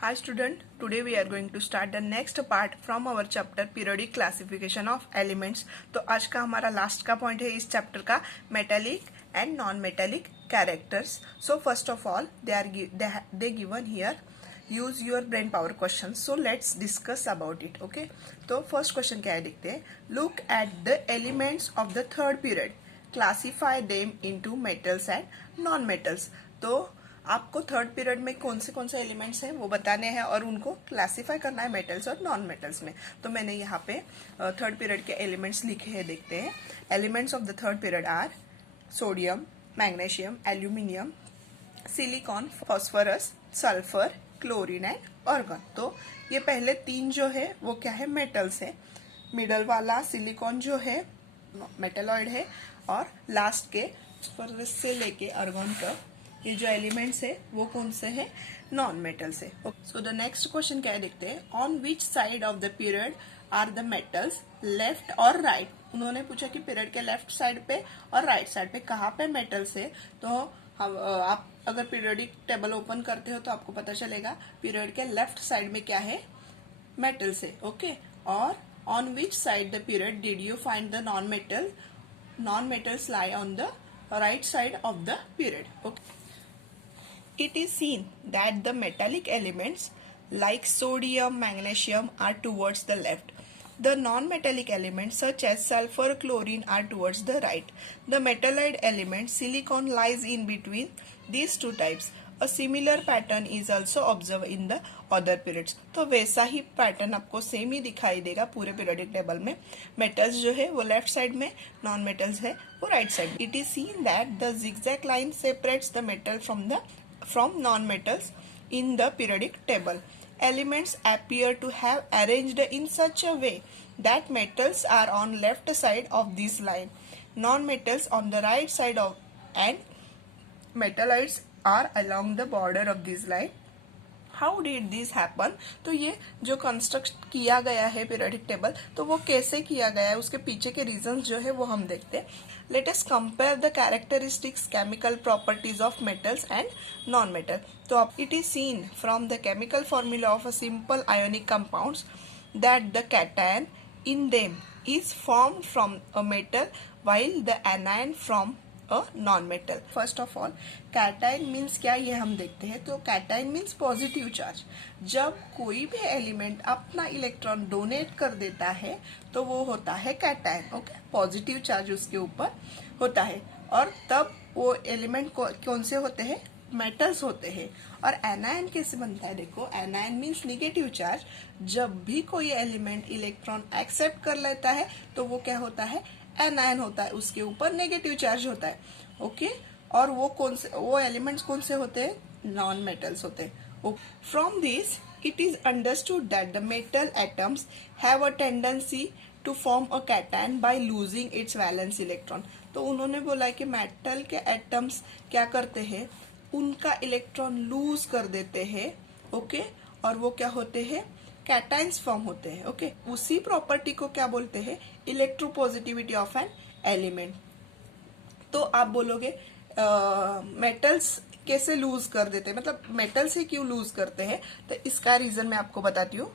Hi student, today we are going to start the next part from our chapter periodic classification of elements. तो आज का हमारा last का point है इस चैप्टर का metallic and non-metallic characters. So first of all, they given here use your brain power questions. So let's discuss about it. Okay. तो first question क्या है देखते हैं. Look at the elements of the third period. Classify them into metals and non-metals. तो आपको third period में कौन से एलिमेंट्स हैं वो बताने हैं और उनको क्लासिफाई करना है मेटल्स और नॉन मेटल्स में. तो मैंने यहाँ पे थर्ड पीरियड के एलिमेंट्स लिखे हैं, देखते हैं. Elements of the third period are sodium, magnesium, aluminium, silicon, phosphorus, sulphur, chlorine and argon. तो ये पहले तीन जो है वो क्या है, मेटल्स है. मिडल वाला सिलिकॉन जो है मेटेलॉइड है और लास्ट के फॉस्फोरस से लेके आर्गन तक ये जो एलिमेंट्स है वो कौन से हैं, नॉन मेटल्स है. सो द नेक्स्ट क्वेश्चन क्या है देखते हैं. On which side of the period are the metals, left और राइट. उन्होंने पूछा कि पीरियड के लेफ्ट साइड पे और राइट साइड पे कहाँ पे मेटल्स है. तो आप अगर पीरियोडिक टेबल ओपन करते हो तो आपको पता चलेगा पीरियड के लेफ्ट साइड में क्या है, मेटल्स है. ओके. और on which side the period did you find the non metals lie on the right side of the period. Okay. It is seen that the metallic elements like sodium, magnesium are towards the left. The non-metallic elements such as sulfur, chlorine are towards the right. The metalloid element silicon lies in between these two types. A similar pattern is also observed in the other periods. तो वैसा ही pattern आपको same ही दिखाई देगा पूरे periodic table में. Metals जो है वो लेफ्ट साइड में, नॉन मेटल्स है वो right side. It is seen that the zigzag line separates the metal from non-metals in the periodic table. Elements appear to have arranged in such a way that metals are on left side of this line, non-metals on the right side of, and metalloids are along the border of this line. How did this happen? तो ये जो construct किया गया है periodic table, तो वो कैसे किया गया है, उसके पीछे के रीजंस जो है वो हम देखते हैं. Let us compare the characteristics, chemical properties of metals and non metal. तो अब it is seen from the chemical formula of a simple ionic compounds that the cation in them is formed from a metal while the anion from a non-metal. First of all, cation means क्या, ये हम देखते हैं. तो cation means positive charge. जब कोई भी element अपना इलेक्ट्रॉन डोनेट कर देता है तो वो होता है कैटायन. ओके. पॉजिटिव चार्ज उसके ऊपर होता है और तब वो एलिमेंट कौन से होते हैं, मेटल्स होते हैं. और एनायन कैसे बनता है, देखो एनायन मीन्स निगेटिव चार्ज. जब भी कोई एलिमेंट इलेक्ट्रॉन एक्सेप्ट कर लेता है तो वो क्या होता है, एनायन होता है, उसके ऊपर नेगेटिव चार्ज होता है. ओके. और वो एलिमेंट्स कौन से होते हैं, नॉन मेटल्स होते हैं. From this it is understood that the metal atoms have a tendency to form a cation by losing its valence electron. तो उन्होंने बोला है कि मेटल के एटम्स क्या करते हैं, उनका इलेक्ट्रॉन लूज कर देते हैं. ओके. और वो क्या होते हैं, कैटायंस फॉर्म होते हैं. ओके. उसी प्रॉपर्टी को क्या बोलते हैं, इलेक्ट्रोपॉजिटिविटी ऑफ एन एलिमेंट. तो आप बोलोगे मेटल्स कैसे लूज कर देते हैं, मतलब मेटल्स ही क्यों लूज करते हैं. तो इसका रीजन मैं आपको बताती हूँ.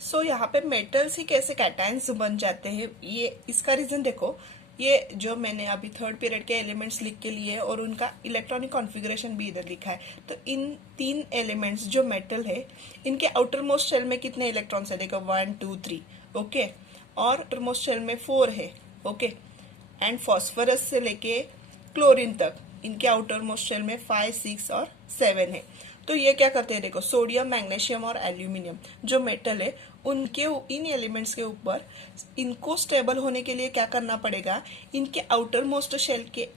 सो यहाँ पे मेटल्स ही कैसे कैटायंस बन जाते हैं, ये इसका रीजन देखो. ये जो मैंने अभी थर्ड पीरियड के एलिमेंट्स लिख के लिए और उनका इलेक्ट्रॉनिक कॉन्फ़िगरेशन भी इधर लिखा है. तो इन तीन एलिमेंट्स जो मेटल है, इनके आउटर मोस्ट शेल में कितने इलेक्ट्रॉन्स है, देखो 1 2 3. ओके. और आउटर मोस्ट शेल में 4 है. ओके. एंड फॉस्फोरस से लेके क्लोरीन तक इनके आउटर मोस्ट शेल में 5 6 और 7 है. तो ये क्या करते हैं, देखो सोडियम, मैग्नीशियम और एल्यूमिनियम जो मेटल है, उनके इन एलिमेंट्स के ऊपर इनको स्टेबल होने के लिए क्या करना पड़ेगा, इनके आउटर मोस्ट शेल के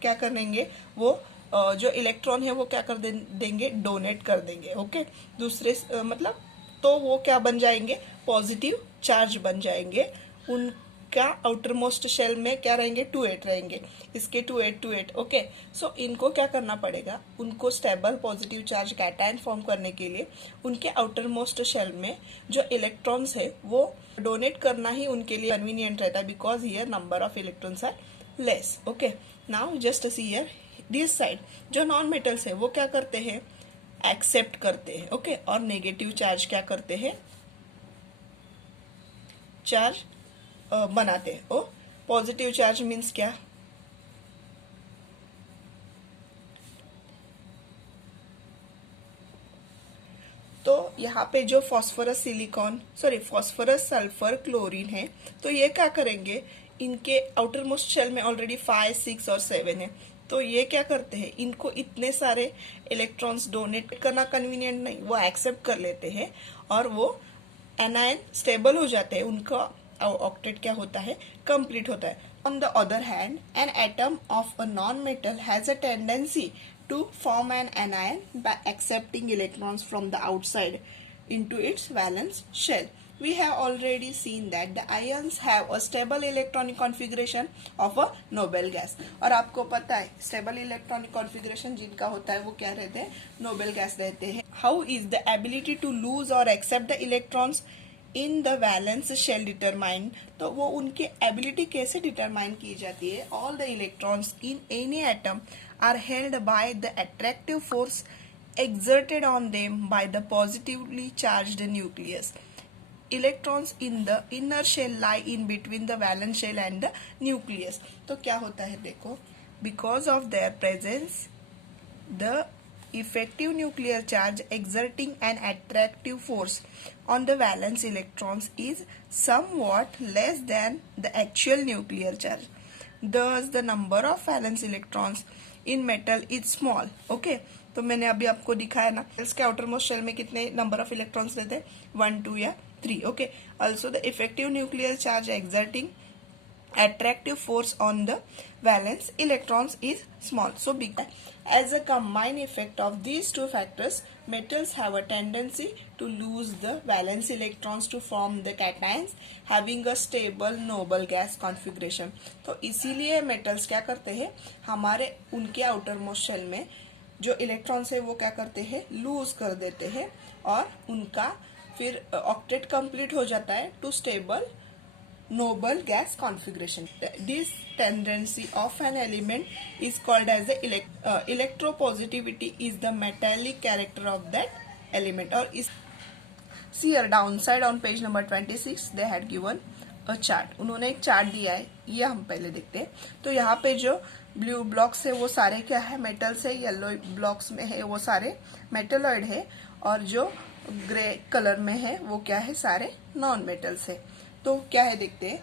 क्या करेंगे, वो जो इलेक्ट्रॉन है वो क्या कर देंगे, डोनेट कर देंगे. ओके. दूसरे मतलब तो वो क्या बन जाएंगे, पॉजिटिव चार्ज बन जाएंगे. उनका आउटर मोस्ट शेल में क्या रहेंगे, 2 8 रहेंगे, इसके 2 8 2 8. ओके. सो इनको क्या करना पड़ेगा, उनको stable positive charge cation form करने के लिए उनके आउटर मोस्ट शेल में जो इलेक्ट्रॉन्स है वो डोनेट करना ही उनके लिए कन्वीनियंट रहता है, because here number of electrons are less. Okay. Now just see here this side जो नॉन मेटल्स है वो क्या करते हैं, एक्सेप्ट करते हैं, ओके। और नेगेटिव चार्ज क्या करते हैं, चार्ज बनाते हैं। ओ पॉजिटिव चार्ज मीन्स क्या, तो यहाँ पे जो फॉस्फोरस सल्फर क्लोरीन है, तो ये क्या करेंगे, इनके आउटर मोस्ट शेल में ऑलरेडी 5, 6 और 7 है, तो ये क्या करते हैं, इनको इतने सारे इलेक्ट्रॉन्स डोनेट करना कन्वीनियंट नहीं, वो एक्सेप्ट कर लेते हैं और वो एनायन स्टेबल हो जाते हैं, उनका ऑक्टेट क्या होता है, कंप्लीट होता है। On the other hand, an atom of a non metal has a tendency to form an anion by accepting electrons from the outside into its valence shell. We have already seen that the ions have a stable electronic configuration of a noble gas. और आपको पता है stable electronic configuration जिनका होता है वो क्या रहते हैं, noble gas रहते हैं। How is the ability to lose or accept the electrons in the valence shell determine, तो वो उनकी एबिलिटी कैसे डिटरमाइन की जाती है। All the electrons in any atom are held by the attractive force exerted on them by the positively charged nucleus. Electrons in the inner shell lie in between the valence shell and the nucleus. तो क्या होता है देखो, because of their presence the effective nuclear charge exerting an attractive force on the valence electrons is somewhat less than the actual nuclear charge. Thus the number of valence electrons in metal is small. Okay, तो मैंने अभी आपको दिखाया ना, इसके outer most shell में कितने number of electrons रहते हैं, 1, 2 या 3. Okay, also the effective nuclear charge exerting attractive force on the valence electrons is small. So as a combined effect of these two factors, metals have a tendency to lose the valence electrons to form the cations having a stable noble gas configuration. तो इसीलिए metals क्या करते हैं, हमारे उनके outer most shell में जो electrons है वो क्या करते हैं, लूज कर देते हैं और उनका फिर ऑक्टेट कंप्लीट हो जाता है to stable noble gas configuration. This tendency of an element is called as the electropositivity is the metallic character of that element. Or is see here downside on page number 26 they had given a chart. उन्होंने एक chart दिया है, ये हम पहले देखते हैं। तो यहाँ पे जो ब्लू ब्लॉक्स है वो सारे क्या है, मेटल्स है, येलो ब्लॉक्स में है वो सारे मेटलॉइड है, और जो ग्रे कलर में है वो क्या है, सारे नॉन मेटल्स है। तो क्या है देखते हैं,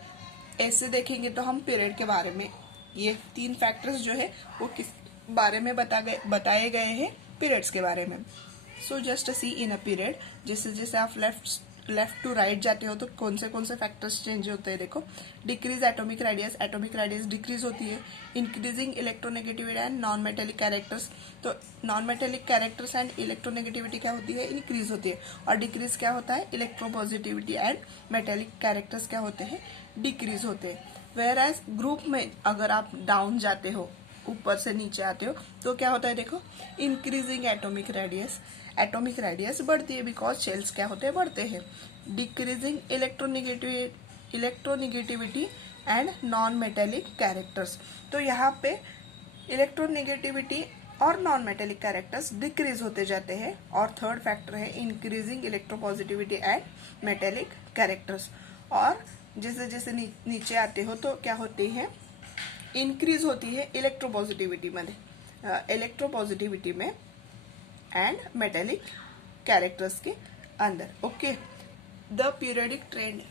ऐसे देखेंगे तो हम पीरियड के बारे में, ये 3 फैक्टर्स जो है वो किस बारे में बताए गए हैं, पीरियड्स के बारे में। So just see in a period, जैसे जैसे आप लेफ्ट टू राइट जाते हो तो कौन से फैक्टर्स चेंज होते हैं, देखो डिक्रीज एटॉमिक रेडियस डिक्रीज होती है, increasing electronegativity and non metallic characters, तो non metallic characters and electronegativity क्या होती है, इंक्रीज होती है, और डिक्रीज क्या होता है, इलेक्ट्रोपॉजिटिविटी एंड मेटेलिक कैरेक्टर्स क्या होते हैं, डिक्रीज होते हैं। वेयर एज ग्रुप में अगर आप डाउन जाते हो, ऊपर से नीचे आते हो, तो क्या होता है देखो, इंक्रीजिंग एटॉमिक रेडियस बढ़ती है बिकॉज शेल्स क्या होते हैं, बढ़ते हैं, decreasing electronegativity and non metallic characters, तो यहाँ पे इलेक्ट्रोनिगेटिविटी और नॉन मेटेलिक कैरेक्टर्स डिक्रीज होते जाते हैं। और थर्ड फैक्टर है increasing electropositivity and metallic characters, और जैसे जैसे नीचे आते हो तो क्या होती है, इंक्रीज होती है इलेक्ट्रोपॉजिटिविटी में एंड मेटेलिक कैरेक्टर्स के अंदर। Okay, the periodic trend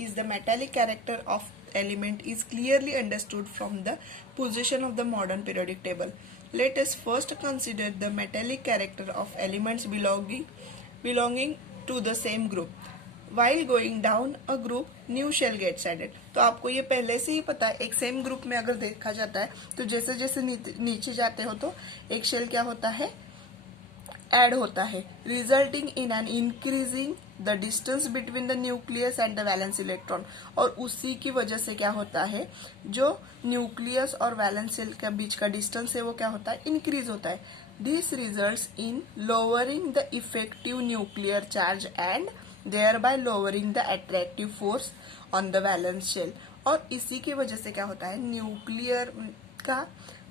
is the metallic character of element is clearly understood from the position of the modern periodic table. Let us first consider the metallic character of elements belonging to the same group. While going down a group, new shell gets added. तो आपको ये पहले से ही पता है, एक same group में अगर देखा जाता है तो जैसे जैसे नीचे जाते हो तो एक शेल क्या होता है, ऐड होता है, resulting in an increasing the distance between the nucleus and the valence electron, और उसी की वजह से क्या होता है, जो न्यूक्लियस और वैलेंस शेल के बीच का डिस्टेंस है वो क्या होता है, इंक्रीज होता है। This results in lowering the effective nuclear charge and thereby lowering the attractive force on the valence shell, और इसी की वजह से क्या होता है, न्यूक्लियर का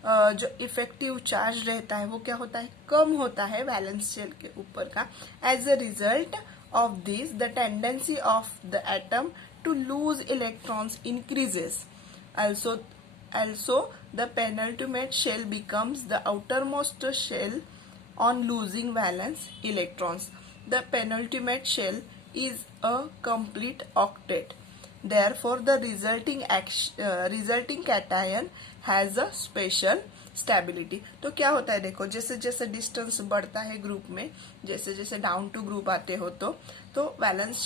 जो इफेक्टिव चार्ज रहता है वो क्या होता है, कम होता है वैलेंस शेल के ऊपर का. As a result of this the tendency of the atom to lose electrons increases. Also the penultimate shell becomes the outermost shell on losing valence electrons. The penultimate shell is a complete octet. Therefore the resulting cation has a special stability. तो क्या होता है देखो, जैसे जैसे distance बढ़ता है group में, जैसे जैसे डाउन टू ग्रुप आते हो तो वैलेंस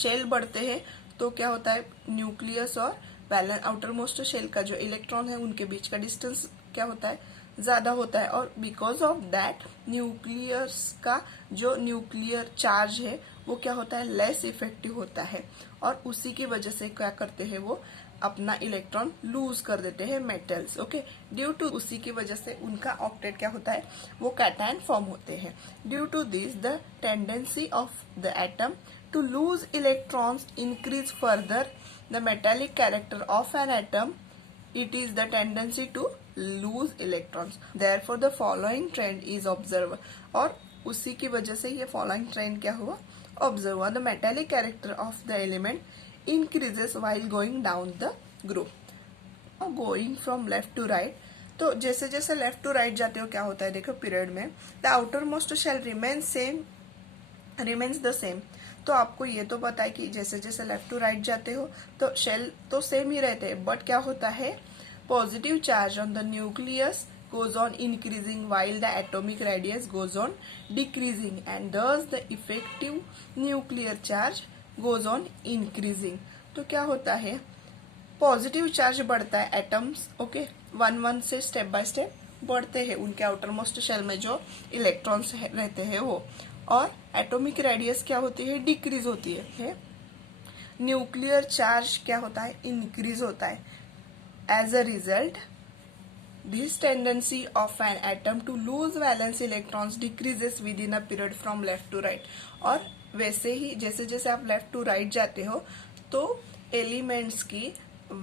शेल बढ़ते हैं, तो क्या होता है न्यूक्लियस और आउटर मोस्ट शेल का जो इलेक्ट्रॉन है उनके बीच का डिस्टेंस क्या होता है, ज्यादा होता है. और बिकॉज ऑफ दैट न्यूक्लियस का जो न्यूक्लियर चार्ज है वो क्या होता है, लेस इफेक्टिव होता है. और उसी की वजह से क्या करते हैं, वो अपना इलेक्ट्रॉन लूज कर देते हैं मेटल्स. ओके, ड्यू टू उसी की वजह से उनका ऑक्टेट क्या होता है, वो कैटायन फॉर्म होते हैं. Due to this the tendency of the atom to lose electrons increase further the metallic character of an atom. It is the tendency to lose electrons. Therefore the following trend is observed. और उसी की वजह से ये following trend क्या हुआ, observe हुआ. The metallic character of the element increases while going down the group. Now going from left to right, तो जैसे जैसे लेफ्ट टू राइट जाते हो क्या होता है देखो पीरियड में, the outer most shell remains the same. तो आपको ये तो पता है कि जैसे जैसे लेफ्ट टू राइट जाते हो तो शेल तो सेम ही रहते हैं, बट क्या होता है, positive charge on the nucleus goes on increasing while the atomic radius goes on decreasing, and thus the effective nuclear charge goes on increasing. तो क्या होता है, पॉजिटिव चार्ज बढ़ता है एटम्स. ओके, वन से स्टेप बाय स्टेप बढ़ते हैं उनके आउटर मोस्ट शेल में जो इलेक्ट्रॉन्स रहते हैं वो, और एटॉमिक रेडियस क्या होती है, डिक्रीज होती है. न्यूक्लियर चार्ज क्या होता है, इंक्रीज होता है. As a result this tendency of an atom to lose valence electrons decreases within a period from left to right. और वैसे ही जैसे जैसे आप लेफ्ट टू राइट जाते हो तो एलिमेंट्स की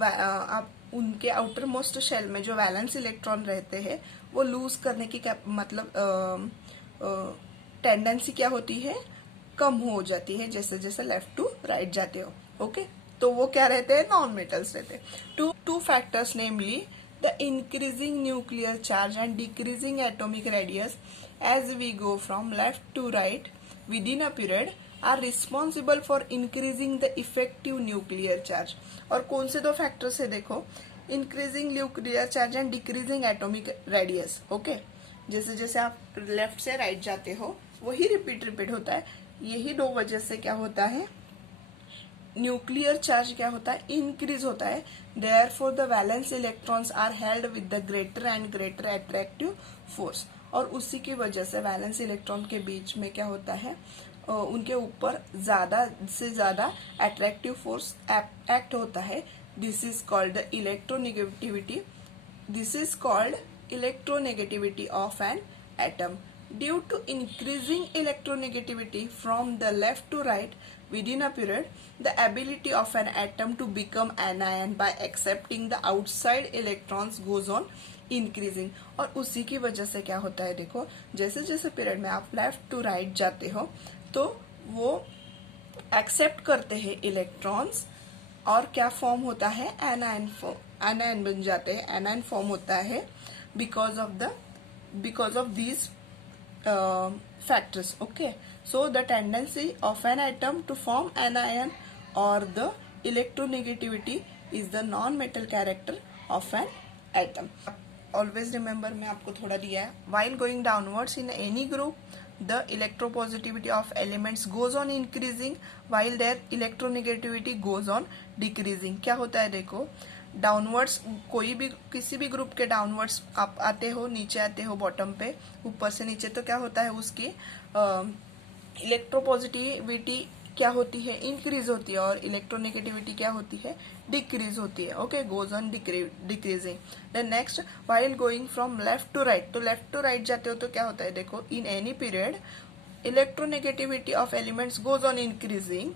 आप उनके आउटर मोस्ट शेल में जो वैलेंस इलेक्ट्रॉन रहते हैं वो लूज करने की मतलब टेंडेंसी क्या होती है, कम हो जाती है जैसे जैसे लेफ्ट टू राइट जाते हो. ओके, तो वो क्या रहते हैं, नॉन मेटल्स रहते हैं. Two factors namely the increasing nuclear charge and decreasing atomic radius as we go from left to right within a period are responsible for increasing the effective nuclear charge. और कौन से दो factors है देखो, increasing nuclear charge and decreasing atomic radius. Okay, जैसे जैसे आप left से राइट जाते हो वही रिपीट होता है. यही दो वजह से क्या होता है, न्यूक्लियर चार्ज क्या होता है, इंक्रीज होता है. Therefore the valence electrons are held with the greater and greater attractive force. और उसी की वजह से वैलेंस इलेक्ट्रॉन के बीच में क्या होता है, उनके ऊपर ज्यादा से ज्यादा अट्रैक्टिव फोर्स एक्ट होता है. This is called electronegativity. This is called electronegativity of an atom. Due to increasing electronegativity from the left to right within a period, the ability of an atom to become anion by accepting the outside electrons goes on increasing. और उसी की वजह से क्या होता है देखो, जैसे जैसे पीरियड में आप लेफ्ट टू राइट जाते हो तो वो एक्सेप्ट करते हैं इलेक्ट्रॉन्स और क्या फॉर्म होता है, एनायन बन जाते हैं, एनायन फॉर्म होता है because of these factors. Okay, so the tendency of an atom to form anion or the electronegativity is the non-metal character of an atom. Always remember, मैं आपको थोड़ा दिया है, while going downwards in any group the electropositivity of elements goes on increasing while their electronegativity goes on decreasing. क्या होता है देखो, downwards कोई भी किसी भी ग्रुप के डाउनवर्ड्स आप आते हो, नीचे आते हो बॉटम पे, ऊपर से नीचे, तो क्या होता है उसकी इलेक्ट्रोपॉजिटिविटी क्या होती है, इंक्रीज होती है, और इलेक्ट्रोनेगेटिविटी क्या होती है, डिक्रीज होती है. Okay, goes on decreasing. Then next, while going from left to right, तो लेफ्ट टू राइट जाते हो तो क्या होता है देखो, in any period electronegativity of elements goes on increasing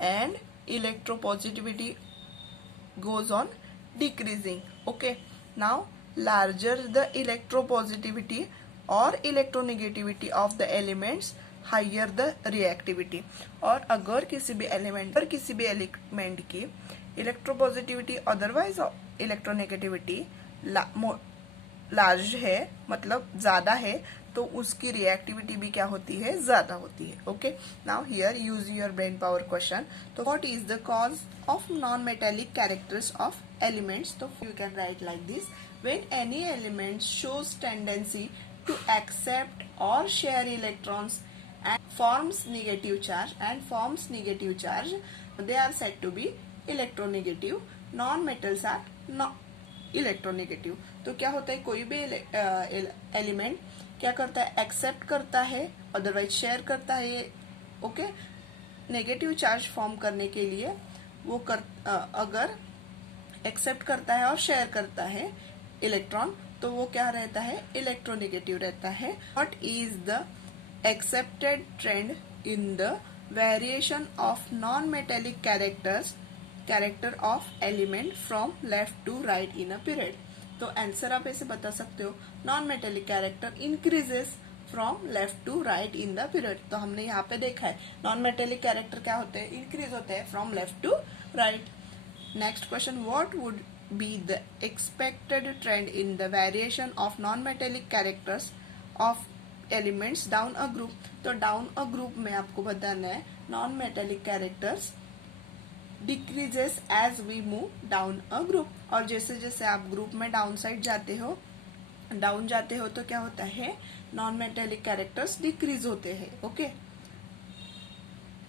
and electropositivity goes on decreasing. Okay, Now, larger the electropositivity or electronegativity of the elements, higher the reactivity. और अगर किसी भी एलिमेंट की इलेक्ट्रोपॉजिटिविटी अदरवाइज इलेक्ट्रोनेगेटिविटी लार्ज है, मतलब ज्यादा है, तो उसकी रिएक्टिविटी भी क्या होती है, ज्यादा होती है. Okay, now here use your brain power question. तो what is the cause of non metallic characters of elements? तो you can write like this. When any element shows tendency to accept और share electrons and forms negative charge, they are said to be electronegative. Non-metals are not electronegative. तो क्या होता है, कोई भी element क्या करता है, एक्सेप्ट करता है, अदरवाइज शेयर करता है. ओके, नेगेटिव चार्ज फॉर्म करने के लिए वो अगर एक्सेप्ट करता है और शेयर करता है इलेक्ट्रॉन, तो वो क्या रहता है, इलेक्ट्रोनेगेटिव रहता है. What is the accepted trend in the variation of non-metallic character of element from left to right in a period. तो आंसर आप ऐसे बता सकते हो, non metallic character increases from left to right in the period. तो हमने यहाँ पे देखा है नॉन मेटेलिक कैरेक्टर क्या होते हैं, इंक्रीज होते हैं from left to right. Next question, what would be the expected trend in the variation of non metallic characters of elements down a group? तो डाउन अ ग्रुप में आपको बताना है non metallic characters decreases as we move down a group. और जैसे जैसे आप group में डाउन जाते हो तो क्या होता है, नॉन मेटेलिक कैरेक्टर्स डिक्रीज होते हैं. Okay,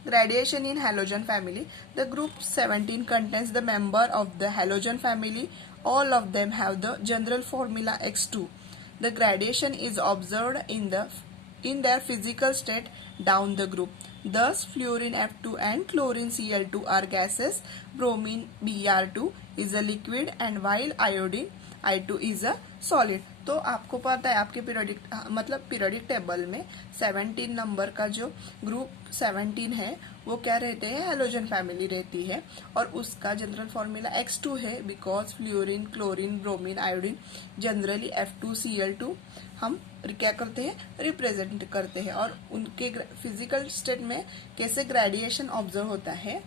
gradation in halogen family. The group 17 contains the member of the halogen family. All of them have the general formula X2. The gradation is observed in their physical state down the group. Thus, fluorine F2 and chlorine Cl2 are gases. Bromine Br2 is a liquid, and while iodine I2 is a solid. तो आपको पता है आपके periodic table में 17 number का जो group 17 है वो क्या रहते हैं, हैलोजन फैमिली रहती है. और उसका जनरल फॉर्मूला X2 है, because fluorine, chlorine, bromine, iodine generally F2Cl2 हम क्या करते हैं, रिप्रेजेंट करते हैं. और उनके फिजिकल स्टेट में कैसे ग्रेडिएशन ऑब्जर्व होता है.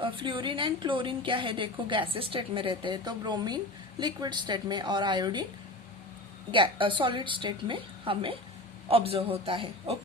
फ्लोरीन एंड क्लोरीन क्या है, देखो गैसेस स्टेट में रहते हैं, तो ब्रोमीन लिक्विड स्टेट में और आयोडीन सॉलिड स्टेट में हमें ऑब्जर्व होता है. ओके.